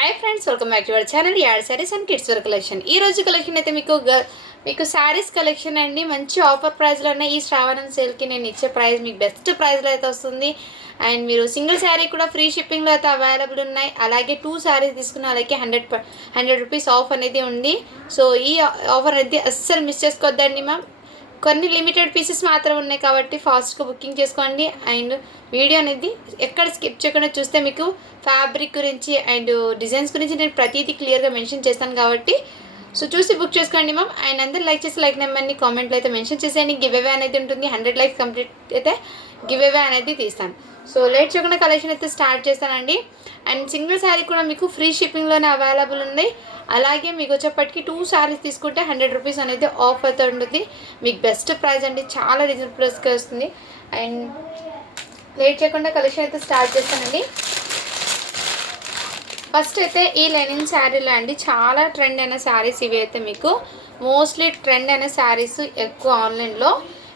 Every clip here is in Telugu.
Hi friends, welcome back to our channel యాడ్ saris and kids wear collection. ఈ రోజు కలెక్షన్ అయితే మీకు శారీస్ కలెక్షన్ అండి. మంచి ఆఫర్ ప్రైస్లో ఉన్నాయి. ఈ శ్రావణం సేల్కి నేను ఇచ్చే ప్రైస్ మీకు బెస్ట్ ప్రైస్లో అయితే వస్తుంది. అండ్ మీరు సింగిల్ శారీ కూడా ఫ్రీ షిప్పింగ్లో అయితే అవైలబుల్ ఉన్నాయి. అలాగే 2 శారీస్ తీసుకున్న అలాగే 100 రూపీస్ ఆఫ్ అనేది ఉంది. సో ఈ ఆఫర్ అనేది అస్సలు మిస్ చేసుకోవద్దండి మ్యామ్. కొన్ని లిమిటెడ్ పీసెస్ మాత్రం ఉన్నాయి కాబట్టి ఫాస్ట్గా బుకింగ్ చేసుకోండి. అండ్ వీడియో అనేది ఎక్కడ స్కిప్ చేయకుండా చూస్తే మీకు ఫ్యాబ్రిక్ గురించి అండ్ డిజైన్స్ గురించి నేను ప్రతిదీ క్లియర్గా మెన్షన్ చేస్తాను కాబట్టి సో చూసి బుక్ చేసుకోండి మ్యామ్. అండ్ అందరూ లైక్ చేసి లైక్ నెంబర్ని కామెంట్లో అయితే మెన్షన్ చేసేయండి. గివ్ అవే అనేది ఉంటుంది. 100 లైక్స్ కంప్లీట్ అయితే గివ్ అవే అనేది తీస్తాను. సో లేట్ చేయకుండా కలెక్షన్ అయితే స్టార్ట్ చేస్తానండి. అండ్ సింగిల్ శారీ కూడా మీకు ఫ్రీ షిప్పింగ్లోనే అవైలబుల్ ఉంది. అలాగే మీకు వచ్చేప్పటికి 2 శారీస్ తీసుకుంటే 100 రూపీస్ అనేది ఆఫ్ అయితే ఉంటుంది. మీకు బెస్ట్ ప్రైస్ అండి, చాలా రీజనబుల్ ప్రైస్కి వస్తుంది. అండ్ లేట్ చేయకుండా కలెక్షన్ అయితే స్టార్ట్ చేస్తానండి. ఫస్ట్ అయితే ఈ లెనిన్ శారీలో అండి చాలా ట్రెండ్ అయిన శారీస్ ఇవి అయితే మీకు మోస్ట్లీ ట్రెండ్ అయిన శారీస్ ఎక్కువ ఆన్లైన్లో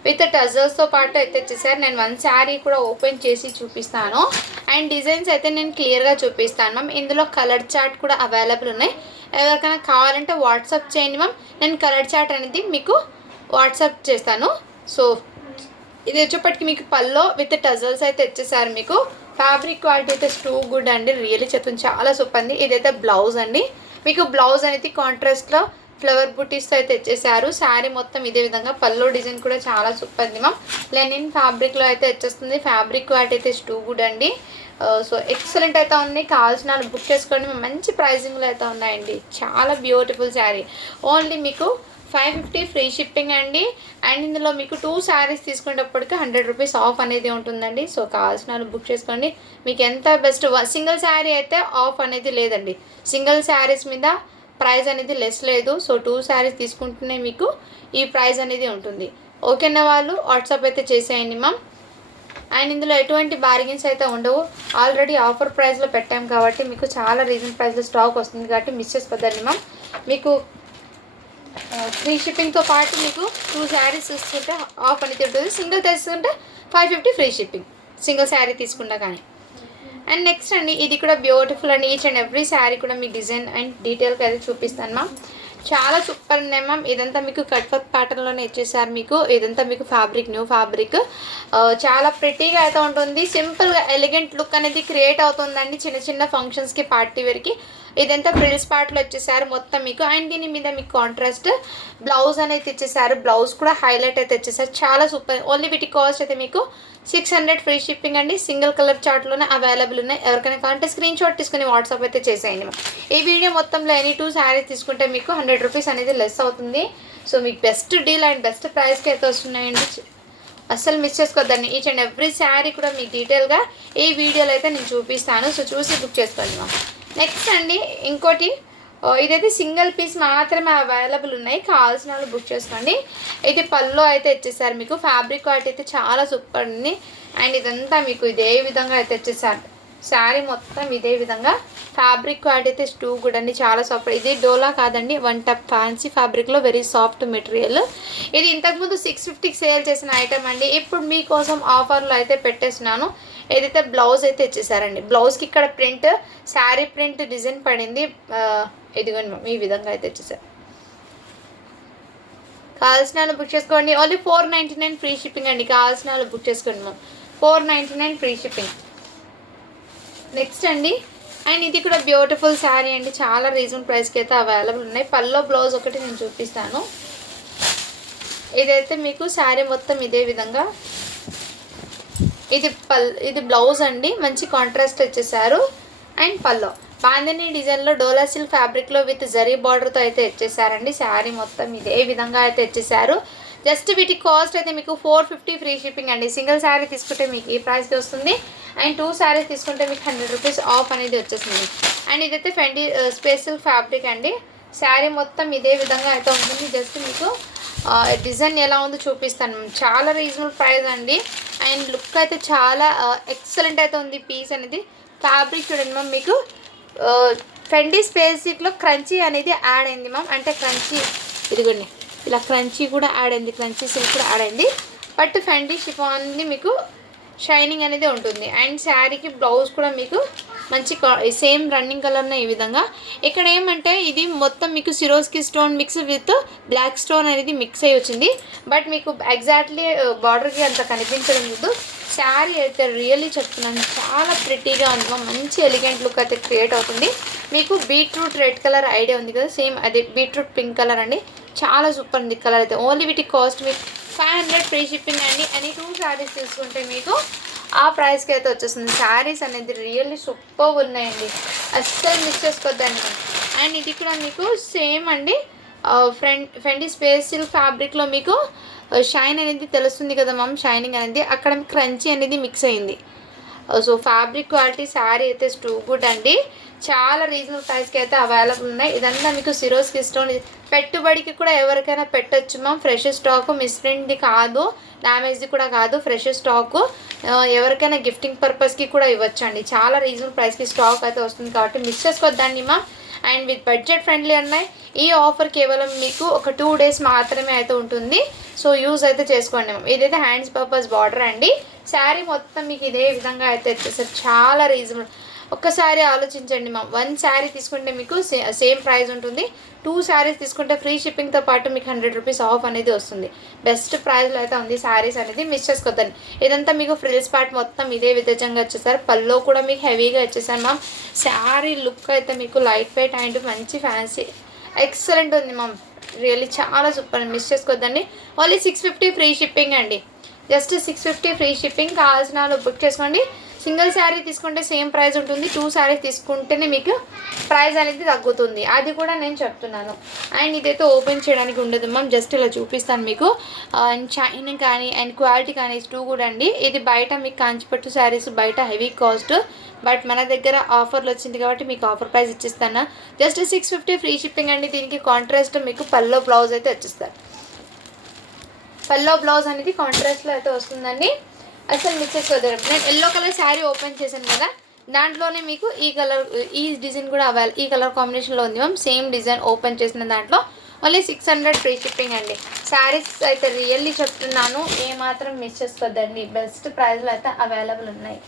విత్ టజర్స్తో పాటు అయితే వచ్చేసారు. నేను 1 శారీ కూడా ఓపెన్ చేసి చూపిస్తాను. అండ్ డిజైన్స్ అయితే నేను క్లియర్గా చూపిస్తాను మ్యామ్. ఇందులో కలర్ చార్ట్ కూడా అవైలబుల్ ఉన్నాయి. ఎవరికైనా కావాలంటే వాట్సాప్ చేయండి మ్యామ్. నేను కలర్ చార్ట్ అనేది మీకు వాట్సాప్ చేస్తాను. సో ఇది వచ్చేప్పటికి మీకు పల్లో విత్ టజల్స్ అయితే వచ్చేసారు. మీకు ఫ్యాబ్రిక్ క్వాలిటీ అయితే టూ గుడ్ అండి, రియల్లీ చెప్తుంది, చాలా సూపర్ అండి. ఇదైతే బ్లౌజ్ అండి. మీకు బ్లౌజ్ అనేది కాంట్రాస్ట్లో ఫ్లవర్ బుటీస్తో అయితే వచ్చేసారు. శారీ మొత్తం ఇదే విధంగా పల్లో డిజైన్ కూడా చాలా సూపర్ అండి మ్యామ్. లెనిన్ ఫ్యాబ్రిక్లో అయితే వచ్చేస్తుంది. ఫ్యాబ్రిక్ క్వాలిటీ అయితే టూ గుడ్ అండి. సో ఎక్సలెంట్ అయితే ఉన్నాయి. కావాల్సిన వాళ్ళు బుక్ చేసుకోండి. మంచి ప్రైజింగ్లో అయితే ఉన్నాయండి. చాలా బ్యూటిఫుల్ శారీ. ఓన్లీ మీకు 550 ఫ్రీ షిప్పింగ్ అండి. అండ్ ఇందులో మీకు 2 శారీస్ తీసుకునేటప్పటికి 100 రూపీస్ ఆఫ్ అనేది ఉంటుందండి. సో కావాల్సిన వాళ్ళు బుక్ చేసుకోండి. మీకు ఎంత బెస్ట్. సింగిల్ శారీ అయితే ఆఫ్ అనేది లేదండి. సింగిల్ శారీస్ మీద ప్రైస్ అనేది లెస్ లేదు. సో 2 శారీస్ తీసుకుంటూనే మీకు ఈ ప్రైస్ అనేది ఉంటుంది. ఓకేనా వాళ్ళు వాట్సాప్ అయితే చేసేయండి మ్యామ్. అండ్ ఇందులో ఎటువంటి బార్గెన్స్ అయితే ఉండవు. ఆల్రెడీ ఆఫర్ ప్రైస్లో పెట్టాం కాబట్టి మీకు చాలా రీజన్ ప్రైస్లో స్టాక్ వస్తుంది కాబట్టి మిస్ చేసుకోద్దండి మ్యామ్. మీకు ఫ్రీ షిప్పింగ్తో పాటు మీకు 2 శారీస్ తీసుకుంటే ఆఫ్ అనేది ఉంటుంది. సింగిల్ తీసుకుంటే 550 ఫ్రీ షిప్పింగ్ సింగిల్ శారీ తీసుకుంటా కానీ. అండ్ నెక్స్ట్ అండి ఇది కూడా బ్యూటిఫుల్ అండి. ఈచ్ అండ్ ఎవ్రీ శారీ కూడా మీ డిజైన్ అండ్ డీటెయిల్గా అయితే చూపిస్తాను మ్యామ్. చాలా సూపర్ ఉన్నాయి మ్యామ్. ఇదంతా మీకు కట్ వర్క్ ప్యాటర్న్లోనే ఇచ్చేసారు. మీకు ఇదంతా మీకు ఫ్యాబ్రిక్ న్యూ ఫ్యాబ్రిక్ చాలా ప్రిటీగా అయితే ఉంటుంది. సింపుల్గా ఎలిగెంట్ లుక్ అనేది క్రియేట్ అవుతుందండి చిన్న చిన్న ఫంక్షన్స్కి, పార్టీ వేర్కి. ఇదంతా ఫ్రిల్స్ పార్ట్లో వచ్చేసారు మొత్తం మీకు. అండ్ దీని మీద మీకు కాంట్రాస్ట్ బ్లౌజ్ అనేది ఇచ్చేసారు. బ్లౌజ్ కూడా హైలైట్ అయితే వచ్చేసారు. చాలా సూపర్. ఓన్లీ వీటి కాస్ట్ అయితే మీకు 600 ఫ్రీ షిప్పింగ్ అండి. సింగిల్ కలర్ చార్ట్లోనే అవైలబుల్ ఉన్నాయి. ఎవరికైనా కావాలంటే స్క్రీన్ షాట్ తీసుకుని వాట్సాప్ అయితే చేసేయండి. ఈ వీడియో మొత్తంలో ఎనీ 2 శారీస్ తీసుకుంటే మీకు 100 రూపీస్ అనేది లెస్ అవుతుంది. సో మీకు బెస్ట్ డీల్ అండ్ బెస్ట్ ప్రైస్కి అయితే వస్తున్నాయండి. అస్సలు మిస్ చేసుకోవద్దండి. ఈచ్ అండ్ ఎవ్రీ శారీ కూడా మీకు డీటెయిల్గా ఈ వీడియోలో అయితే నేను చూపిస్తాను. సో చూసి బుక్ చేసుకోండి మ్యామ్. నెక్స్ట్ అండి ఇంకోటి, ఇదైతే సింగిల్ పీస్ మాత్రమే అవైలబుల్ ఉన్నాయి. కావాల్సిన వాళ్ళు బుక్ చేసుకోండి. ఇది పల్లో అయితే ఇచ్చేసారు. మీకు ఫ్యాబ్రిక్ క్వాలిటీ అయితే చాలా సూపర్ ఉంది. అండ్ ఇదంతా మీకు ఇదే విధంగా అయితే ఇచ్చేసారు. శారీ మొత్తం ఇదే విధంగా ఫ్యాబ్రిక్ క్వాలిటీ అయితే టూ గుడ్ అండి, చాలా సాఫ్ట్. ఇది డోలా కాదండి, 1 టప్ ఫ్యాన్సీ ఫ్యాబ్రిక్లో వెరీ సాఫ్ట్ మెటీరియల్. ఇది ఇంతకుముందు 650కి సేల్ చేసిన ఐటమ్ అండి. ఇప్పుడు మీకోసం ఆఫర్లో అయితే పెట్టేసినాను. ఏదైతే బ్లౌజ్ అయితే ఇచ్చేసారండి. బ్లౌజ్కి ఇక్కడ ప్రింట్, శారీ ప్రింట్ డిజైన్ పడింది. ఇదిగోండి ఈ విధంగా అయితే ఇచ్చేసారు. కావాల్సిన వాళ్ళు బుక్ చేసుకోండి. ఓన్లీ 499 ఫ్రీ షిప్పింగ్ అండి. కావాల్సిన వాళ్ళు బుక్ చేసుకోండి మ్యామ్. 499 free shipping. నెక్స్ట్ అండి అండ్ ఇది కూడా బ్యూటిఫుల్ శారీ అండి. చాలా రీజనబుల్ ప్రైస్కి అయితే అవైలబుల్ ఉన్నాయి. పల్లో బ్లౌజ్ ఒకటి నేను చూపిస్తాను. ఇదైతే మీకు శారీ మొత్తం ఇదే విధంగా ఇది బ్లౌజ్ అండి. మంచి కాంట్రాస్ట్ వచ్చేసారు. అండ్ పల్లో బాందిని డిజైన్లో డోలా సిల్క్ ఫ్యాబ్రిక్లో విత్ జరీ బార్డర్తో అయితే ఇచ్చేసారండి. శారీ మొత్తం ఇదే విధంగా అయితే ఇచ్చేసారు. జస్ట్ వీటి కాస్ట్ అయితే మీకు 450 ఫ్రీ షిప్పింగ్ అండి. సింగిల్ శారీ తీసుకుంటే మీకు ఈ ప్రైస్కి వస్తుంది. అండ్ 2 శారీస్ తీసుకుంటే మీకు 100 రూపీస్ ఆఫ్ అనేది వచ్చేసింది. అండ్ ఇదైతే ఫెండీ స్పెషల్ ఫ్యాబ్రిక్ అండి. శారీ మొత్తం ఇదే విధంగా అయితే ఉంటుంది. జస్ట్ మీకు డిజైన్ ఎలా ఉందో చూపిస్తాను. చాలా రీజనబుల్ ప్రైస్ అండి. అండ్ లుక్ అయితే చాలా ఎక్సలెంట్ అయితే ఉంది. పీస్ అనేది ఫ్యాబ్రిక్ చూడండి మ్యామ్. మీకు ఫెండీ స్పెసిఫిక్లో క్రంచీ అనేది యాడ్ అయింది మ్యామ్. అంటే క్రంచీ ఇదిగోండి ఇలా క్రంచీ కూడా యాడ్ అయింది, క్రంచీ సిల్క్ కూడా యాడ్ అయింది. బట్ ఫెండీ షిఫాన్ది మీకు షైనింగ్ అనేది ఉంటుంది. అండ్ శారీకి బ్లౌజ్ కూడా మీకు మంచి సేమ్ రన్నింగ్ కలర్నే ఈ విధంగా. ఇక్కడ ఏమంటే ఇది మొత్తం మీకు Swarovski stone mix with black stone అనేది మిక్స్ అయ్యి వచ్చింది. బట్ మీకు ఎగ్జాక్ట్లీ బార్డర్కి అంత కనిపించడం లేదు. శారీ అయితే రియల్లీ చెప్తున్నాను చాలా ప్రిటీగా ఉంది, మంచి ఎలిగెంట్ లుక్ అయితే క్రియేట్ అవుతుంది. మీకు బీట్రూట్ రెడ్ కలర్ ఐడియా ఉంది కదా, సేమ్ అదే బీట్రూట్ పింక్ కలర్ అండి. చాలా సూపర్ ఉంది కలర్ అయితే. ఓన్లీ వీటి కాస్ట్ మీకు 500 ఫ్రీ షిప్పింగ్ అండి. అని 2 శారీస్ తీసుకుంటే మీకు ఆ ప్రైస్కి అయితే వచ్చేస్తుంది. శారీస్ అనేది రియల్లీ సూపర్ ఉన్నాయండి, అస్సలు మిస్ చేసుకోవద్దండి. అండ్ ఇది కూడా మీకు సేమ్ అండి, ఫెండీ స్పేస్ సిల్క్ ఫ్యాబ్రిక్లో మీకు షైన్ అనేది తెలుస్తుంది కదా మ్యామ్, షైనింగ్ అనేది అక్కడ క్రంచీ అనేది మిక్స్ అయింది. సో ఫ్యాబ్రిక్ క్వాలిటీ శారీ అయితే టూ గుడ్ అండి. చాలా రీజనబుల్ ప్రైస్కి అయితే అవైలబుల్ ఉన్నాయి. ఇదంతా మీకు సిరోస్కి స్టోన్, పెట్టుబడికి కూడా ఎవరికైనా పెట్టచ్చు మ్యామ్. ఫ్రెష్ స్టాక్, మిస్ప్రింట్ది కాదు, డ్యామేజ్ది కూడా కాదు, ఫ్రెష్ స్టాకు. ఎవరికైనా గిఫ్టింగ్ పర్పస్కి కూడా ఇవ్వచ్చండి. చాలా రీజనబుల్ ప్రైస్కి స్టాక్ అయితే వస్తుంది కాబట్టి మిస్ చేసుకోవద్దండి ma'am. And with budget friendly ఉన్నాయి. ఈ ఆఫర్ కేవలం మీకు ఒక 2 డేస్ మాత్రమే అయితే ఉంటుంది. సో యూజ్ అయితే చేసుకోండి మ్యామ్. ఇదైతే హ్యాండ్స్ పర్పస్ బార్డర్ అండి. శారీ మొత్తం మీకు ఇదే విధంగా అయితే వచ్చేసారు, చాలా రీజనబుల్. ఒక్కసారి ఆలోచించండి మ్యామ్, 1 శారీ తీసుకుంటే మీకు సేమ్ ప్రైస్ ఉంటుంది. 2 శారీస్ తీసుకుంటే ఫ్రీ షిప్పింగ్తో పాటు మీకు 100 రూపీస్ ఆఫ్ అనేది వస్తుంది. బెస్ట్ ప్రైస్లో అయితే ఉంది శారీస్ అనేది, మిస్ చేసుకోవద్దండి. ఇదంతా మీకు ఫ్రిల్స్ పార్ట్ మొత్తం ఇదే విధంగా వచ్చేసారు. పల్లో కూడా మీకు హెవీగా వచ్చేసారు మ్యామ్. శారీ లుక్ అయితే మీకు లైట్ వెయిట్ అండ్ మంచి ఫ్యాన్సీ ఎక్సలెంట్ ఉంది మ్యామ్, రియల్లీ చాలా సూపర్, మిస్ చేసుకోవద్దండి. ఓన్లీ 650 ఫ్రీ షిప్పింగ్ అండి, జస్ట్ 650 ఫ్రీ షిప్పింగ్. కావాల్సిన వాళ్ళు బుక్ చేసుకోండి. సింగిల్ శారీ తీసుకుంటే సేమ్ ప్రైస్ ఉంటుంది, 2 శారీస్ తీసుకుంటేనే మీకు ప్రైస్ అనేది తగ్గుతుంది, అది కూడా నేను చెప్తున్నాను. అండ్ ఇదైతే ఓపెన్ చేయడానికి ఉండదు మ్యామ్, జస్ట్ ఇలా చూపిస్తాను మీకు. అండ్ షైనింగ్ కానీ అండ్ క్వాలిటీ కానీ టూ కూడా అండి. ఇది బయట మీకు కాంచిపట్టు శారీస్ బయట హెవీ కాస్ట్, బట్ మన దగ్గర ఆఫర్లు వచ్చింది కాబట్టి మీకు ఆఫర్ ప్రైస్ ఇచ్చిస్తాను. జస్ట్ 650 ఫ్రీ షిప్పింగ్ అండి. దీనికి కాంట్రాస్ట్ మీకు పల్లో బ్లౌజ్ అయితే వచ్చేస్తారు. పల్లో బ్లౌజ్ అనేది కాంట్రాస్ట్లో అయితే వస్తుందండి, అసలు మిస్ చేసుకోవద్దు. నేను ఎల్లో కలర్ శారీ ఓపెన్ చేశాను కదా, దాంట్లోనే మీకు ఈ కలర్, ఈ డిజైన్ కూడా అవైలబుల్, ఈ కలర్ కాంబినేషన్లో ఉంది మ్యామ్. సేమ్ డిజైన్ ఓపెన్ చేసిన దాంట్లో ఓన్లీ 600 ఫ్రీ షిప్పింగ్ అండి. శారీస్ అయితే రియల్లీ చెప్తున్నాను, ఏమాత్రం మిస్ చేసుకోవద్దండి, బెస్ట్ ప్రైస్లో అయితే అవైలబుల్ ఉన్నాయి.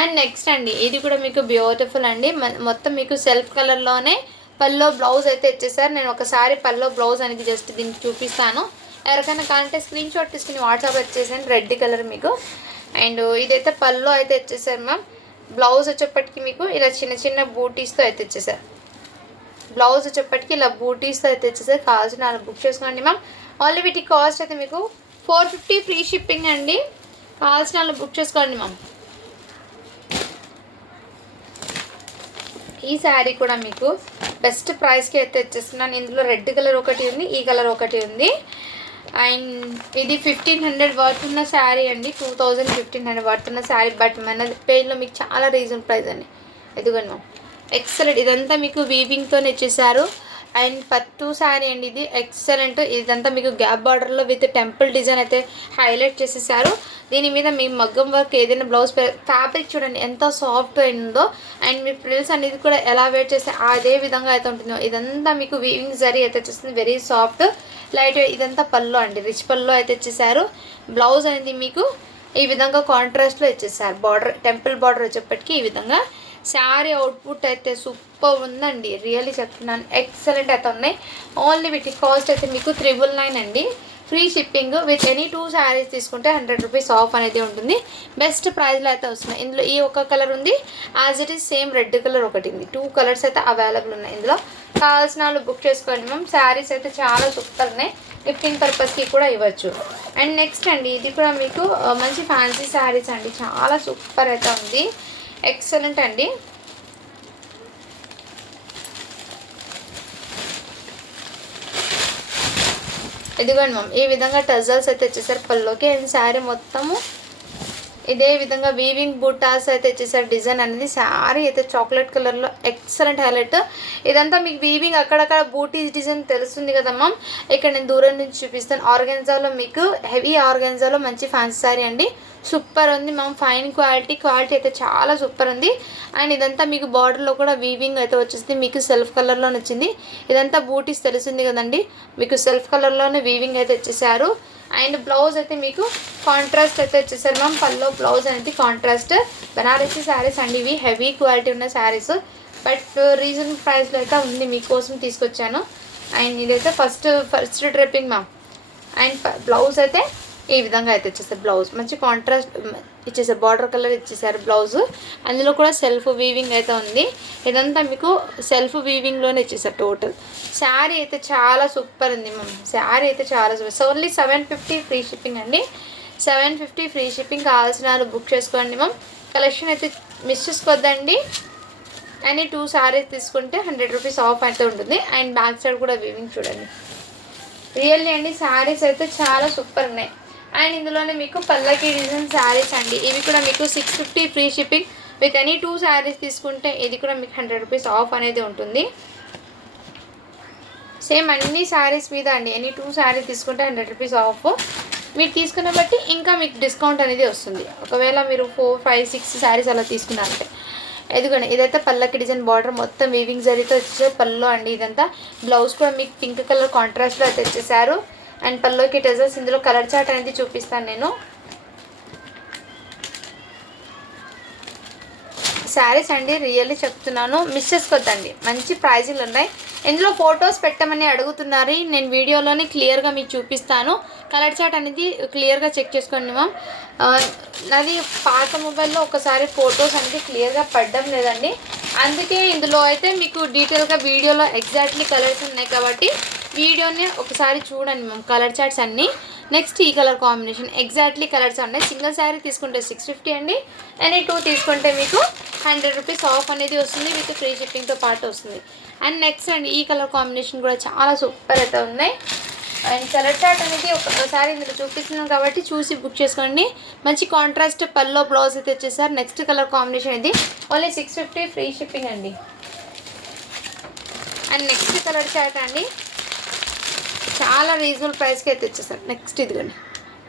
అండ్ నెక్స్ట్ అండి, ఇది కూడా మీకు బ్యూటిఫుల్ అండి. మొత్తం మీకు సెల్ఫ్ కలర్లోనే పల్లో బ్లౌజ్ అయితే ఇచ్చేసారు. నేను ఒకసారి పల్లో బ్లౌజ్ అనేది జస్ట్ దీనికి చూపిస్తాను. ఎవరికైనా కావాలంటే స్క్రీన్ షాట్ తీసుకుని వాట్సాప్ వచ్చేసాను, రెడ్ కలర్ మీకు. అండ్ ఇదైతే పల్లో అయితే ఇచ్చేసారు మ్యామ్. బ్లౌజ్ వచ్చేప్పటికి మీకు ఇలా చిన్న చిన్న బూటీస్తో అయితే ఇచ్చేసారు. బ్లౌజ్ వచ్చేప్పటికి ఇలా బూటీస్తో అయితే ఇచ్చేసారు. కావాల్సిన వాళ్ళు బుక్ చేసుకోండి మ్యామ్. ఓన్లీ వీటి కాస్ట్ అయితే మీకు 450 ఫ్రీ షిప్పింగ్ అండి. కావాల్సిన వాళ్ళు బుక్ చేసుకోండి మ్యామ్. ఈ శారీ కూడా మీకు బెస్ట్ ప్రైస్కి అయితే ఇచ్చేస్తున్నాను. ఇందులో రెడ్ కలర్ ఒకటి ఉంది, ఈ కలర్ ఒకటి ఉంది. అండ్ ఇది 1500 వర్త్ ఉన్న శారీ అండి, 1500 వర్త్ ఉన్న శారీ. బట్ మన పేజ్లో మీకు చాలా రీజనబుల్ ప్రైస్ అండి. ఎదుగండి మ్యామ్, ఎక్సలెంట్. ఇదంతా మీకు వీవింగ్తో ఇచ్చేసారు. అండ్ పట్టు శారీ అండి, ఇది ఎక్సలెంట్. ఇదంతా మీకు గ్యాప్ బార్డర్లో విత్ టెంపుల్ డిజైన్ అయితే హైలైట్ చేసేసారు. దీని మీద మీ మగ్గం వర్క్ ఏదైనా బ్లౌజ్ ఫ్యాబ్రిక్ చూడండి ఎంత సాఫ్ట్ అయిందో. అండ్ మీ ఫ్రిల్స్ అనేది కూడా ఎలా వెయిట్ చేస్తే అదే విధంగా అయితే ఉంటుందో. ఇదంతా మీకు వీవింగ్ జరీ అయితే వచ్చేస్తుంది, వెరీ సాఫ్ట్ లైట్ వెయిట్. ఇదంతా పళ్ళు అండి, రిచ్ పళ్ళు అయితే ఇచ్చేసారు. బ్లౌజ్ అనేది మీకు ఈ విధంగా కాంట్రాస్ట్లో ఇచ్చేసారు. బార్డర్ టెంపుల్ బార్డర్ వచ్చేప్పటికి ఈ విధంగా. శారీ అవుట్పుట్ అయితే సూపర్ ఉందండి, రియల్లీ చెప్తున్నాను, ఎక్సలెంట్ అయితే ఉన్నాయి. ఓన్లీ వీటి కాస్ట్ అయితే మీకు 999 అండి. Free shipping. With any 2 saris తీసుకుంటే 100 రూపీస్ ఆఫ్ అనేది ఉంటుంది. బెస్ట్ ప్రైస్లో అయితే వస్తున్నాయి. ఇందులో ఈ ఒక కలర్ ఉంది, as it is same red colour ఒకటి ఉంది. 2 కలర్స్ అయితే అవైలబుల్ ఉన్నాయి. ఇందులో కావాల్సిన వాళ్ళు బుక్ చేసుకోండి మ్యామ్. శారీస్ అయితే చాలా సూపర్ ఉన్నాయి, గిఫ్టింగ్ పర్పస్కి కూడా ఇవ్వచ్చు. అండ్ నెక్స్ట్ అండి, ఇది కూడా మీకు మంచి ఫ్యాన్సీ శారీస్ అండి, చాలా సూపర్ అయితే ఉంది, ఎక్సలెంట్ అండి. ఇదిగోండి మ్యామ్, ఈ విధంగా టజల్స్ అయితే వచ్చేసారు పల్లోకి. అండ్ శారీ మొత్తము ఇదే విధంగా వీవింగ్ బూటాస్ అయితే ఇచ్చేసారు. డిజైన్ అనేది శారీ అయితే చాక్లెట్ కలర్లో ఎక్సలెంట్ హైలైట్. ఇదంతా మీకు వీవింగ్ అక్కడక్కడ బూటీస్ డిజైన్ తెలుస్తుంది కదమ్మా. ఇక్కడ నేను దూరం నుంచి చూపిస్తాను. ఆర్గాన్జాలో మీకు హెవీ ఆర్గాన్జాలో మంచి ఫ్యాన్సీ శారీ అండి, సూపర్ ఉంది మ్యామ్. ఫైన్ క్వాలిటీ అయితే చాలా సూపర్ ఉంది. అండ్ ఇదంతా మీకు బార్డర్లో కూడా వీవింగ్ అయితే వచ్చేసింది, మీకు సెల్ఫ్ కలర్లో వచ్చింది. ఇదంతా బూటీస్ తెలుస్తుంది కదండి, మీకు సెల్ఫ్ కలర్లోనే వీవింగ్ అయితే వచ్చేసారు. అండ్ బ్లౌజ్ అయితే మీకు కాంట్రాస్ట్ అయితే వచ్చేసారు మ్యామ్. పల్లో బ్లౌజ్ అనేది కాంట్రాస్ట్. బనారసి శారీస్ అండి ఇవి, హెవీ క్వాలిటీ ఉన్న శారీస్, బట్ రీజనబుల్ ప్రైస్లో అయితే ఉంది, మీకోసం తీసుకొచ్చాను. అండ్ ఇదైతే ఫస్ట్ డ్రెప్పింగ్ మ్యామ్. అండ్ బ్లౌజ్ అయితే ఈ విధంగా అయితే వచ్చేసారు. బ్లౌజ్ మంచి కాంట్రాస్ట్ ఇచ్చేసారు, బార్డర్ కలర్ ఇచ్చేసారు బ్లౌజ్. అందులో కూడా సెల్ఫ్ వీవింగ్ అయితే ఉంది. ఇదంతా మీకు సెల్ఫ్ వీవింగ్లోనే ఇచ్చేసారు టోటల్. శారీ అయితే చాలా సూపర్ ఉంది మ్యామ్. శారీ అయితే చాలా సూపర్. ఓన్లీ 750 ఫ్రీ షిప్పింగ్ అండి. 750 ఫ్రీ షిప్పింగ్. కావాల్సిన వాళ్ళు బుక్ చేసుకోండి మ్యామ్. కలెక్షన్ అయితే మిస్ చేసుకోవద్దండి. అండ్ 2 శారీస్ తీసుకుంటే 100 రూపీస్ ఆఫ్ అయితే ఉంటుంది. అండ్ బ్యాక్ సైడ్ కూడా వీవింగ్ చూడండి. రియల్లీ అండి శారీస్ అయితే చాలా సూపర్ ఉన్నాయి. అండ్ ఇందులోనే మీకు పల్లకి డిజైన్ శారీస్ అండి. ఇవి కూడా మీకు 650 free shipping. With any 2 saris తీసుకుంటే ఇది కూడా మీకు 100 రూపీస్ ఆఫ్ అనేది ఉంటుంది. సేమ్ అన్ని శారీస్ మీద అండి, ఎనీ 2 శారీస్ తీసుకుంటే 100 రూపీస్ ఆఫ్. మీరు తీసుకున్న బట్టి ఇంకా మీకు డిస్కౌంట్ అనేది వస్తుంది. ఒకవేళ మీరు 4, 5, 6 శారీస్ అలా తీసుకున్నారంటే. ఎందుకంటే ఇదైతే పల్లకి డిజైన్ బార్డర్ మొత్తం వీవింగ్ జరీతో వచ్చే పల్లో అండి. ఇదంతా బ్లౌజ్ కూడా మీకు పింక్ కలర్ కాంట్రాస్ట్లో అయితే తెచ్చేసారు. అండ్ పల్లోకి టెజల్స్. ఇందులో కలర్ చార్ట్ అనేది చూపిస్తాను నేను. శారీస్ అండి రియల్లీ చెప్తున్నాను, మిస్ చేసుకోవద్దండి, మంచి ప్రైజులు ఉన్నాయి. ఇందులో ఫొటోస్ పెట్టమని అడుగుతున్నారు, నేను వీడియోలోనే క్లియర్గా మీకు చూపిస్తాను. కలర్ చార్ట్ అనేది క్లియర్గా చెక్ చేసుకోండి మ్యామ్. నాది పాత మొబైల్లో ఒకసారి ఫొటోస్ అనేది క్లియర్గా పడడం లేదండి, అందుకే ఇందులో అయితే మీకు డీటెయిల్గా వీడియోలో ఎగ్జాక్ట్లీ కలర్స్ ఉన్నాయి కాబట్టి వీడియోని ఒకసారి చూడండి మ్యామ్. కలర్ చార్ట్స్ అన్నీ. నెక్స్ట్ ఈ కలర్ కాంబినేషన్ ఎగ్జాక్ట్లీ కలర్స్ ఉన్నాయి. సింగిల్ శారీ తీసుకుంటే 650 అండి. ఎనీ 2 తీసుకుంటే మీకు 100 రూపీస్ ఆఫ్ అనేది వస్తుంది, విత్ ఫ్రీ షిప్పింగ్తో పాటు వస్తుంది. అండ్ నెక్స్ట్ అండి ఈ కలర్ కాంబినేషన్ కూడా చాలా సూపర్ అయితే ఉన్నాయి. అండ్ కలర్ చార్ట్ అనేది ఒకసారి ఇందులో చూపిస్తున్నాం కాబట్టి చూసి బుక్ చేసుకోండి. మంచి కాంట్రాస్ట్ పల్లో బ్లౌజ్ అయితే వచ్చేసారు. నెక్స్ట్ కలర్ కాంబినేషన్ ఇది ఓన్లీ 650 ఫ్రీ షిప్పింగ్ అండి. అండ్ నెక్స్ట్ కలర్ చార్ట్ అండి చాలా రీజనబుల్ ప్రైస్కి అయితే వచ్చేసారు. నెక్స్ట్ ఇదిగోండి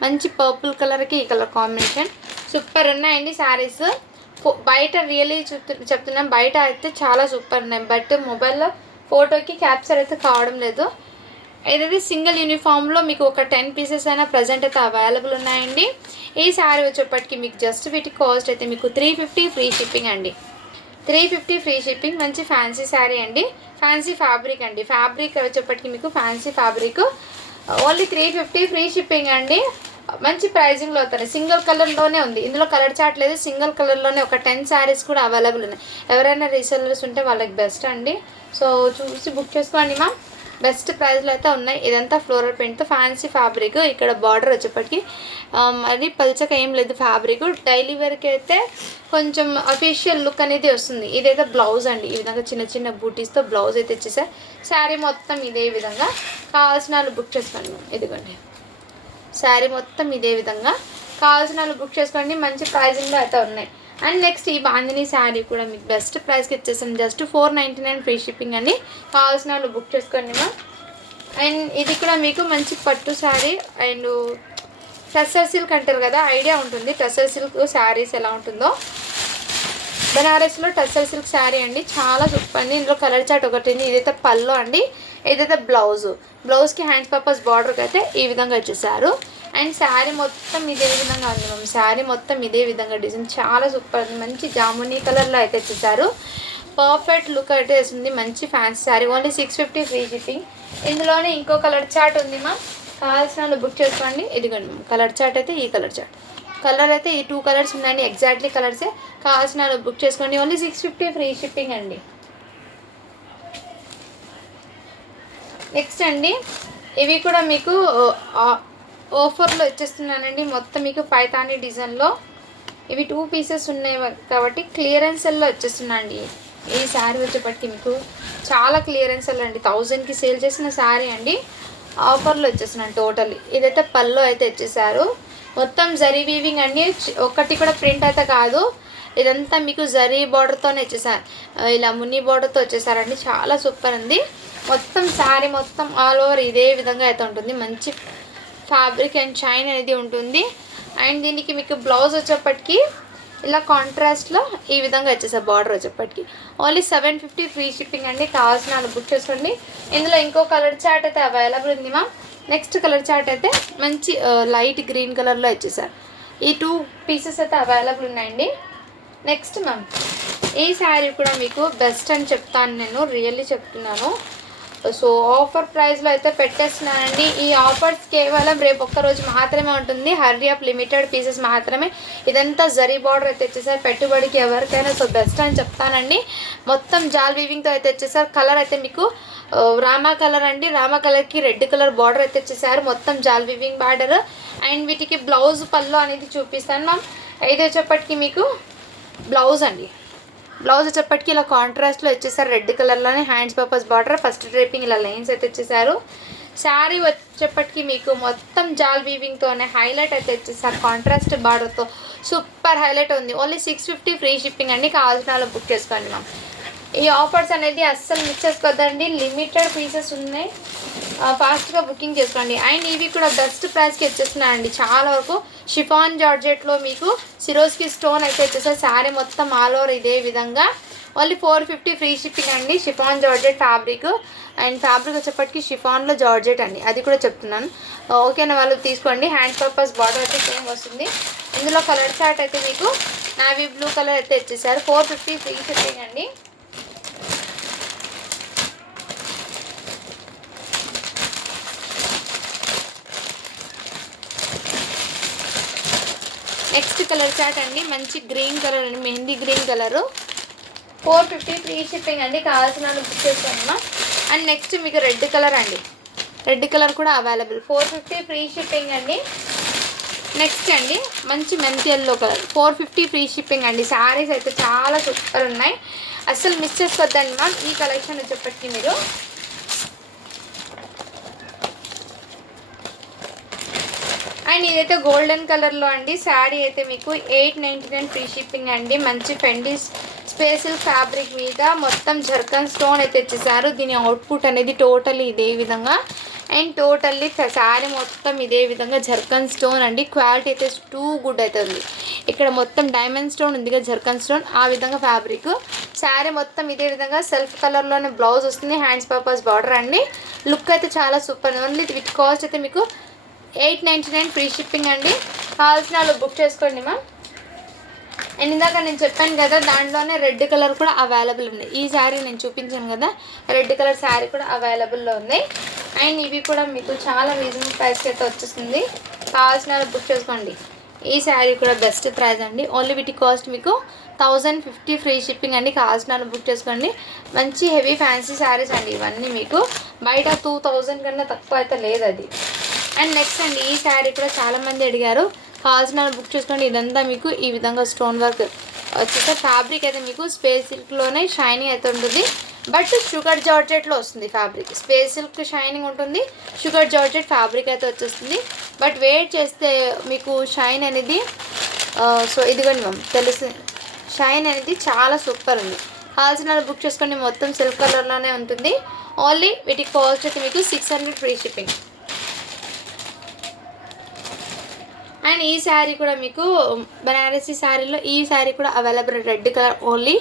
మంచి పర్పుల్ కలర్కి ఈ కలర్ కాంబినేషన్ సూపర్ ఉన్నాయండి శారీస్. బయట రియల్లీ చెప్తున్నాం, బయట అయితే చాలా సూపర్ ఉన్నాయి, బట్ మొబైల్లో ఫోటోకి క్యాప్చర్ అయితే కావడం లేదు. ఏదైతే సింగిల్ యూనిఫామ్లో మీకు ఒక 10 పీసెస్ అయినా ప్రజెంట్ అయితే అవైలబుల్ ఉన్నాయండి. ఈ శారీ వచ్చేప్పటికి మీకు జస్ట్ వీటి కాస్ట్ అయితే మీకు 350 ఫ్రీ షిప్పింగ్ అండి. 350 ఫ్రీ షిప్పింగ్. మంచి ఫ్యాన్సీ శారీ అండి, ఫ్యాన్సీ ఫ్యాబ్రిక్ అండి. ఫ్యాబ్రిక్ వచ్చేప్పటికి మీకు fancy fabric only 350 free shipping అండి. మంచి ప్రైజింగ్లో అవుతాయి. సింగిల్ కలర్లోనే ఉంది, ఇందులో కలర్ చార్ట్ లేదు. సింగిల్ కలర్లోనే ఒక 10 శారీస్ కూడా అవైలబుల్ ఉన్నాయి. ఎవరైనా రీసెల్లర్స్ ఉంటే వాళ్ళకి బెస్ట్ అండి. సో చూసి బుక్ చేసుకోండి మ్యామ్. బెస్ట్ ప్రైస్లో అయితే ఉన్నాయి. ఇదంతా ఫ్లోరల్ ప్రింట్తో ఫ్యాన్సీ ఫ్యాబ్రిక్. ఇక్కడ బార్డర్ వచ్చేప్పటికి మరి పల్చగా ఏం లేదు ఫ్యాబ్రిక్. డైలీ వేర్కి అయితే కొంచెం అఫీషియల్ లుక్ అనేది వస్తుంది. ఇదైతే బ్లౌజ్ అండి, ఈ విధంగా చిన్న చిన్న బూటీస్తో బ్లౌజ్ అయితే ఇచ్చేసారు. శారీ మొత్తం ఇదే విధంగా. కావాల్సిన వాళ్ళు బుక్ చేసుకోండి. ఇదిగోండి శారీ మొత్తం ఇదే విధంగా. కావాల్సిన వాళ్ళు బుక్ చేసుకోండి, మంచి ప్రైజింగ్లో అయితే ఉన్నాయి. అండ్ నెక్స్ట్ ఈ బాందిని శారీ కూడా మీకు బెస్ట్ ప్రైస్కి ఇచ్చేసాను. జస్ట్ 499 ఫ్రీ షిప్పింగ్ అండి. కావాల్సిన వాళ్ళు బుక్ చేసుకోండి మా. అండ్ ఇది కూడా మీకు మంచి పట్టు శారీ. అండ్ టస్సర్ సిల్క్ అంటారు కదా, ఐడియా ఉంటుంది టస్సర్ సిల్క్ శారీస్ ఎలా ఉంటుందో. బనారస్లో టస్సర్ సిల్క్ శారీ అండి, చాలా సూపర్ అండి. ఇందులో కలర్ చార్ట్ ఒకటి ఉంది. ఇదైతే పల్లో అండి, ఇదైతే బ్లౌజ్కి హ్యాండ్స్ పర్పస్ బార్డర్కి అయితే ఈ విధంగా వచ్చేసారు. అండ్ శారీ మొత్తం ఇదే విధంగా ఉంది మ్యామ్. శారీ మొత్తం ఇదే విధంగా డిజైన్ చాలా సూపర్ ఉంది. మంచి జామునీ కలర్లో అయితే వచ్చేసారు. పర్ఫెక్ట్ లుక్ అయితే వస్తుంది. మంచి fancy sari only 650 free shipping. ఇందులోనే ఇంకో కలర్ చార్ట్ ఉంది మ్యామ్. కావాల్సిన వాళ్ళు బుక్ చేసుకోండి. ఇదిగోండి మ్యామ్ కలర్ చార్ట్ అయితే ఈ కలర్ చార్ట్. కలర్ అయితే ఈ 2 కలర్స్ ఉన్నాయండి, ఎగ్జాక్ట్లీ కలర్సే. కావాల్సిన వాళ్ళు బుక్ చేసుకోండి. ఓన్లీ 650 ఫ్రీ షిప్పింగ్ అండి. నెక్స్ట్ అండి ఇవి కూడా మీకు ఆఫర్లో ఇచ్చేస్తున్నానండి. మొత్తం మీకు పైతానీ డిజైన్లో ఇవి 2 పీసెస్ ఉన్నాయి కాబట్టి క్లియరెన్స్లో వచ్చేస్తున్నాండి. ఈ శారీ వచ్చేప్పటికి మీకు చాలా క్లియరెన్స్లో అండి. 1000కి సేల్ చేసిన శారీ అండి, ఆఫర్లో వచ్చేస్తున్నాను టోటల్. ఇదైతే పల్లో అయితే వచ్చేసారు. మొత్తం జరీ వీవింగ్ అండి, ఒక్కటి కూడా ప్రింట్ అయితే కాదు. ఇదంతా మీకు జరీ బార్డర్తోనే వచ్చేసారు, ఇలా మున్ని బార్డర్తో వచ్చేసారండి. చాలా సూపర్ ఉంది. మొత్తం శారీ మొత్తం ఆల్ ఓవర్ ఇదే విధంగా అయితే ఉంటుంది. మంచి ఫ్యాబ్రిక్ అండ్ షైన్ అనేది ఉంటుంది. అండ్ దీనికి మీకు బ్లౌజ్ వచ్చేప్పటికి ఇలా కాంట్రాస్ట్లో ఈ విధంగా వచ్చేసారు. బార్డర్ వచ్చేప్పటికి ఓన్లీ 750 ఫ్రీ షిప్పింగ్ అండి. కావాల్సిన వాళ్ళు బుక్ చేసుకోండి. ఇందులో ఇంకో కలర్ చార్ట్ అయితే అవైలబుల్ ఉంది మ్యామ్. నెక్స్ట్ కలర్ చార్ట్ అయితే మంచి లైట్ గ్రీన్ కలర్లో ఇచ్చేసారు. ఈ 2 పీసెస్ అయితే అవైలబుల్ ఉన్నాయండి. నెక్స్ట్ మ్యామ్ ఈ శారీ కూడా మీకు బెస్ట్ అని చెప్తాను, నేను రియల్లీ చెప్తున్నాను. సో ఆఫర్ ప్రైస్లో అయితే పెట్టేస్తున్నానండి. ఈ ఆఫర్స్ కేవలం రేపు ఒక్కరోజు మాత్రమే ఉంటుంది. హర్రీ అప్ లిమిటెడ్ పీసెస్ మాత్రమే. ఇదంతా జరీ బార్డర్ అయితే వచ్చేసారు పెట్టుబడికి ఎవరికైనా. సో బెస్ట్ అని చెప్తానండి. మొత్తం జాల్ వీవింగ్తో అయితే వచ్చేసారు. కలర్ అయితే మీకు రామా కలర్ అండి. రామా కలర్కి రెడ్ కలర్ బార్డర్ అయితే వచ్చేసారు. మొత్తం జాల్ వీవింగ్ బార్డర్. అండ్ వీటికి బ్లౌజ్ పళ్ళు అనేది చూపిస్తాను మ్యామ్. ఇది వచ్చేప్పటికి మీకు బ్లౌజ్ అండి. బ్లౌజ్ వచ్చేప్పటికి ఇలా కాంట్రాస్ట్లో వచ్చేసారు రెడ్ కలర్లోనే. Hands purpose border, first draping ఇలా లైన్స్ అయితే వచ్చేసారు. శారీ వచ్చేప్పటికి మీకు మొత్తం జాల్ వీవింగ్తోనే హైలైట్ అయితే వచ్చేసారు. కాంట్రాస్ట్ బార్డర్తో సూపర్ హైలైట్ ఉంది. ఓన్లీ 650 ఫ్రీ షిప్పింగ్ అండి. కావాల్సిన వాళ్ళు బుక్ చేసుకోండి మ్యామ్. ఈ ఆఫర్స్ అనేది అస్సలు మిస్ చేసుకోవద్దండి. లిమిటెడ్ పీసెస్ ఉన్నాయి, ఫాస్ట్గా బుకింగ్ చేసుకోండి. అండ్ ఇవి కూడా బెస్ట్ ప్రైస్కి వచ్చేస్తున్నాయండి. చాలా వరకు షిఫాన్ జార్జెట్లో మీకు సిరోస్కి స్టోన్ అయితే వచ్చేసారు. శారీ మొత్తం ఆల్ ఓవర్ ఇదే విధంగా. ఓన్లీ 450 ఫ్రీ షిప్పింగ్ అండి. Chiffon georgette fabric. And fabric వచ్చేప్పటికి షిఫాన్లో జార్జెట్ అండి, అది కూడా చెప్తున్నాను. ఓకేనా, వాళ్ళు తీసుకోండి. హ్యాండ్ పర్పస్ బార్డర్ అయితే సేమ్ వస్తుంది. ఇందులో కలర్ చార్ట్ అయితే మీకు నావీ బ్లూ కలర్ అయితే వచ్చేసారు. 450 ఫ్రీ షిప్పింగ్ అండి. నెక్స్ట్ కలర్ చార్ట్ అండి, మంచి గ్రీన్ కలర్ అండి, mehndi green colour. 450 free shipping అండి. కావాల్సిన వాళ్ళు బుక్ చేసుకోండి. అండ్ నెక్స్ట్ మీకు రెడ్ కలర్ అండి. రెడ్ కలర్ కూడా అవైలబుల్. 450 ఫ్రీ షిప్పింగ్ అండి. నెక్స్ట్ అండి మంచి మెంతి ఎల్లో కలర్. 450 ఫ్రీ షిప్పింగ్ అండి. శారీస్ అయితే చాలా సూపర్ ఉన్నాయి, అస్సలు మిస్ చేసుకోవద్దండి మ్యామ్. ఈ కలెక్షన్ వచ్చేప్పటికి మీరు అండ్ ఇదైతే గోల్డెన్ కలర్లో అండి. శారీ అయితే మీకు 899 ఫ్రీ షిప్పింగ్ అండి. మంచి ఫెండీ స్పేషల్ ఫ్యాబ్రిక్ మీద మొత్తం జర్కన్ స్టోన్ అయితే ఇచ్చేసారు. దీని అవుట్పుట్ అనేది టోటల్లీ ఇదే విధంగా. అండ్ టోటల్లీ శారీ మొత్తం ఇదే విధంగా జర్కన్ స్టోన్ అండి. క్వాలిటీ అయితే టూ గుడ్ అయితే ఉంది. ఇక్కడ మొత్తం డైమండ్ స్టోన్ ఉంది కదా, జర్కన్ స్టోన్, ఆ విధంగా ఫ్యాబ్రిక్. శారీ మొత్తం ఇదే విధంగా సెల్ఫ్ కలర్లోనే బ్లౌజ్ వస్తుంది. హ్యాండ్స్ పర్పస్ బార్డర్ అండి. లుక్ అయితే చాలా సూపర్ ఉంది. వీటి కాస్ట్ అయితే మీకు 899 ఫ్రీ షిప్పింగ్ అండి. కావాల్సిన వాళ్ళు బుక్ చేసుకోండి మ్యామ్. అండ్ ఇందాక నేను చెప్పాను కదా, దాంట్లోనే రెడ్ కలర్ కూడా అవైలబుల్ ఉంది. ఈ శారీ నేను చూపించాను కదా, రెడ్ కలర్ శారీ కూడా అవైలబుల్లో ఉంది. అండ్ ఇవి కూడా మీకు చాలా రీజనబుల్ ప్రైస్కి అయితే వచ్చేస్తుంది. కావాల్సిన వాళ్ళు బుక్ చేసుకోండి. ఈ శారీ కూడా బెస్ట్ ప్రైస్ అండి. ఓన్లీ వీటి కాస్ట్ మీకు 1050 ఫ్రీ షిప్పింగ్ అండి. కావాల్సిన వాళ్ళు బుక్ చేసుకోండి. మంచి హెవీ ఫ్యాన్సీ శారీస్ అండి ఇవన్నీ. మీకు బయట 2000 కన్నా తక్కువ అయితే లేదు అది. అండ్ నెక్స్ట్ అండి ఈ శారీ కూడా చాలామంది అడిగారు, కావాల్సిన బుక్ చేసుకోండి. ఇదంతా మీకు ఈ విధంగా స్టోన్ వర్క్ వచ్చేసి ఫ్యాబ్రిక్ అయితే మీకు స్పేస్ సిల్క్లోనే షైనింగ్ అయితే ఉంటుంది. బట్ షుగర్ జార్జెట్లో వస్తుంది ఫ్యాబ్రిక్. స్పేస్ సిల్క్ షైనింగ్ ఉంటుంది, షుగర్ జార్జెట్ ఫ్యాబ్రిక్ అయితే వచ్చేస్తుంది. బట్ వెయిట్ చేస్తే మీకు షైన్ అనేది సో ఇదిగోండి మ్యామ్, తెలుసు షైన్ అనేది చాలా సూపర్ ఉంది. కావాల్సిన బుక్ చేసుకోండి. మొత్తం సిల్క్ కలర్లోనే ఉంటుంది. ఓన్లీ వీటి కాస్ట్ అయితే మీకు 600 ఫ్రీ షిప్పింగ్. అండ్ ఈ శారీ కూడా మీకు బనారసీ శారీలో ఈ శారీ కూడా available. Red colour only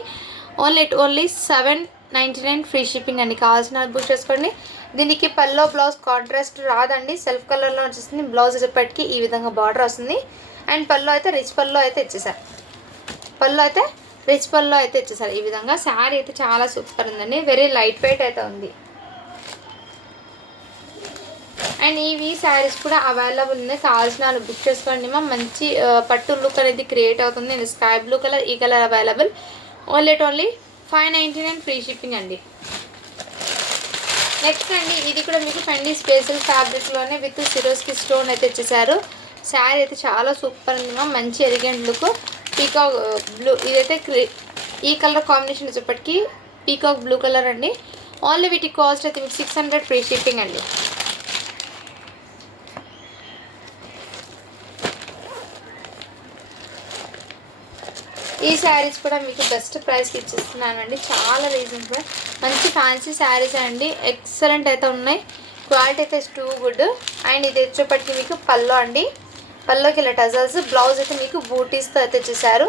799 free shipping అండి. కావాల్సిన బుక్ చేసుకోండి. దీనికి పల్లో బ్లౌజ్ కాంట్రాస్ట్ రాదండి, సెల్ఫ్ కలర్లో వచ్చేస్తుంది. బ్లౌజ్ వచ్చేప్పటికి ఈ విధంగా బార్డర్ వస్తుంది. అండ్ పల్లో అయితే రిచ్ పల్లో అయితే ఇచ్చేసారు. రిచ్ పల్లో అయితే ఇచ్చేసారు ఈ విధంగా. శారీ అయితే చాలా సూపర్ ఉందండి. వెరీ లైట్ వెయిట్ అయితే ఉంది. అండ్ ఇవి శారీస్ కూడా అవైలబుల్ ఉంది. కావాల్సిన వాళ్ళు బుక్ చేసుకోండి మ్యామ్. మంచి పట్టు లుక్ అనేది క్రియేట్ అవుతుంది. నేను స్కై బ్లూ కలర్, ఈ colour available. Only 599 free shipping అండి. నెక్స్ట్ అండి ఇది కూడా మీకు ఫెండీ స్పేషల్ ఫ్యాబ్రిక్లోనే విత్ సిరోస్కి స్టోన్ అయితే వచ్చేసారు. శారీ అయితే చాలా సూపర్ ఉంది మ్యామ్. మంచి ఎలిగెంట్ లుక్. పీకాక్ బ్లూ, ఇదైతే ఈ కలర్ కాంబినేషన్ వచ్చేప్పటికి పీకాక్ బ్లూ కలర్ అండి. ఓన్లీ వీటి కాస్ట్ అయితే మీకు 600 ఫ్రీ షిప్పింగ్ అండి. ఈ శారీస్ కూడా మీకు బెస్ట్ ప్రైస్కి ఇచ్చేస్తున్నానండి. చాలా రీజనబుల్, మంచి ఫ్యాన్సీ శారీస్ అండి. ఎక్సలెంట్ అయితే ఉన్నాయి. క్వాలిటీ అయితే టూ గుడ్. అండ్ ఇది వచ్చేప్పటికి మీకు పల్లో అండి. పల్లోకి ఇలా టజల్స్, బ్లౌజ్ అయితే మీకు బూటీస్తో అయితే వచ్చేసారు.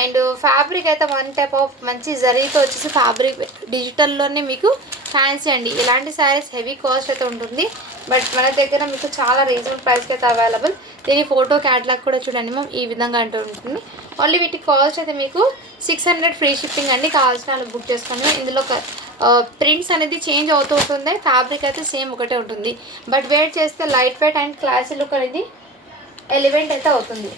అండ్ ఫ్యాబ్రిక్ అయితే వన్ టైప్ ఆఫ్ మంచి జరీతో వచ్చేసి ఫ్యాబ్రిక్ డిజిటల్లోనే మీకు ఫ్యాన్సీ అండి. ఇలాంటి శారీస్ హెవీ కాస్ట్ అయితే ఉంటుంది. బట్ మన దగ్గర మీకు చాలా రీజనబుల్ ప్రైస్కి అయితే అవైలబుల్. దీని ఫోటో క్యాటలాగ్ కూడా చూడండి మ్యామ్, ఈ విధంగా అంటూ ఉంటుంది. ఓన్లీ వీటికి కాస్ట్ అయితే మీకు 600 ఫ్రీ షిప్పింగ్ అండి. కావాల్సిన వాళ్ళు బుక్ చేసుకోండి. ఇందులో ప్రింట్స్ అనేది చేంజ్ అవుతూ ఉంటుంది, ఫ్యాబ్రిక్ అయితే సేమ్ ఒకటే ఉంటుంది. బట్ వేర్ చేస్తే light weight and classy look అనేది ఎలివేట్ అయితే అవుతుంది.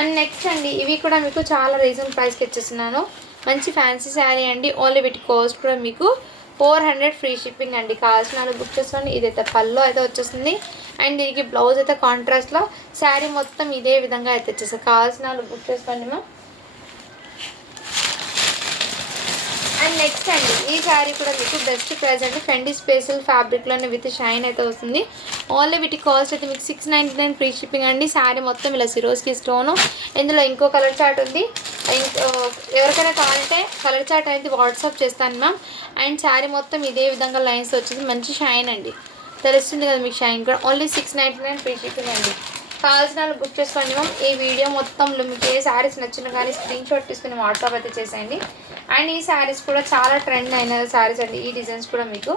అండ్ నెక్స్ట్ అండి, ఇవి కూడా మీకు చాలా రీజనబుల్ ప్రైస్కి ఇచ్చేస్తున్నాను. మంచి ఫ్యాన్సీ శారీ అండి. ఓన్లీ వీటి కాస్ట్ కూడా మీకు 400 ఫ్రీ షిప్పింగ్ అండి. కావాల్సిన వాళ్ళు బుక్ చేసుకోండి. ఇదైతే పళ్ళు అయితే వచ్చేస్తుంది అండ్ దీనికి బ్లౌజ్ అయితే కాంట్రాస్ట్లో, శారీ మొత్తం ఇదే విధంగా అయితే వచ్చేస్తుంది. కావాల్సిన వాళ్ళు బుక్ చేసుకోండి మ్యామ్. అండ్ నెక్స్ట్ అండి, ఈ శారీ కూడా మీకు బెస్ట్ ప్రైస్ అండి. ఫెండీ స్పెషల్ ఫ్యాబ్రిక్లోనే విత్ షైన్ అయితే వస్తుంది. ఓన్లీ వీటి కాస్ట్ అయితే మీకు 699 ఫ్రీ షిప్పింగ్ అండి. శారీ మొత్తం ఇలా సిరోస్కి స్టోను. ఇందులో ఇంకో కలర్ చార్ట్ ఉంది. ఎవరికైనా కావాలంటే కలర్ చార్ట్ అనేది వాట్సాప్ చేస్తాను మ్యామ్. అండ్ శారీ మొత్తం ఇదే విధంగా లైన్స్ వచ్చింది, మంచి షైన్ అండి. తెలుస్తుంది కదా మీకు షైన్ కూడా. ఓన్లీ 699 ఫ్రీ షిప్పింగ్ అండి. కావాల్సిన వాళ్ళు బుక్ చేసుకోండి మ్యామ్. ఈ వీడియో మొత్తంలో మీకు ఏ శారీస్ నచ్చినా కానీ స్క్రీన్ షాట్ తీసుకుని వాట్సాప్ అయితే చేసేయండి. అండ్ ఈ శారీస్ కూడా చాలా ట్రెండ్ అయిన శారీస్ అండి. ఈ డిజైన్స్ కూడా మీకు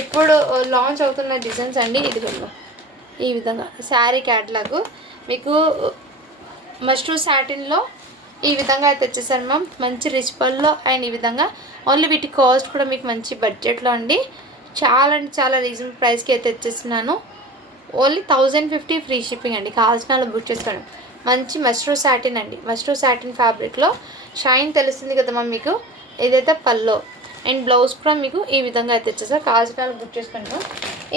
ఎప్పుడు లాంచ్ అవుతున్న డిజైన్స్ అండి. ఇదిగోండి ఈ విధంగా శారీ క్యాటలాగ్ మీకు మస్టర్డ్ సాటిన్లో ఈ విధంగా అయితే వచ్చేసారు మ్యామ్. మంచి రిచ్ పల్లో అండ్ ఈ విధంగా. ఓన్లీ వీటి కాస్ట్ కూడా మీకు మంచి బడ్జెట్లో అండి. చాలా అంటే చాలా రీజనబుల్ ప్రైస్కి అయితే వచ్చేస్తున్నాను. ఓన్లీ 1050 ఫ్రీ షిప్పింగ్ అండి. కావాల్సిన వాళ్ళు బుక్ చేసుకోండి. మంచి మస్టర్డ్ సాటిన్ అండి. మస్టర్డ్ సాటిన్ ఫ్యాబ్రిక్లో షైన్ తెలుస్తుంది కదా మ్యామ్ మీకు. ఇదైతే పల్లో అండ్ బ్లౌజ్ కూడా మీకు ఈ విధంగా అయితే వచ్చేసారు. కావాల్సిన వాళ్ళు బుక్ చేసుకోండి మ్యామ్.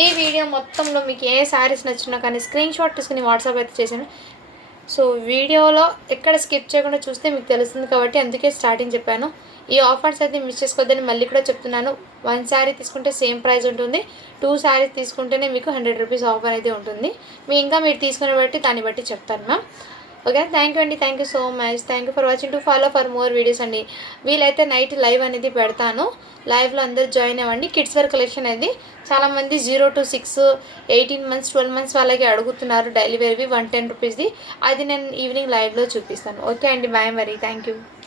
ఈ వీడియో మొత్తంలో మీకు ఏ శారీస్ నచ్చినా కానీ స్క్రీన్ షాట్ తీసుకుని వాట్సాప్ అయితే చేశాను. సో వీడియోలో ఎక్కడ స్కిప్ చేయకుండా చూస్తే మీకు తెలుస్తుంది కాబట్టి అందుకే స్టార్టింగ్ చెప్పాను. ఈ ఆఫర్స్ అయితే మిస్ చేసుకోవద్దని మళ్ళీ కూడా చెప్తున్నాను. 1 శారీ తీసుకుంటే సేమ్ ప్రైస్ ఉంటుంది. 2 శారీస్ తీసుకుంటేనే మీకు 100 రూపీస్ ఆఫర్ అయితే ఉంటుంది. మీరు తీసుకునే బట్టి దాన్ని బట్టి చెప్తాను మ్యామ్. ఓకే, థ్యాంక్ యూ అండి. Thank you so much. Thank you for watching. To follow for more videos అండి. వీలైతే నైట్ లైవ్ అనేది పెడతాను. లైవ్లో అందరూ జాయిన్ అవ్వండి. కిడ్స్ వేర్ కలెక్షన్ అనేది చాలామంది 0 to 6, 18 months 12 months వాళ్ళకి అడుగుతున్నారు. డైలీ వేర్వి 110 రూపీస్ది. అది నేను ఈవినింగ్ లైవ్లో చూపిస్తాను. ఓకే అండి, బాయ్ మరి. Thank you.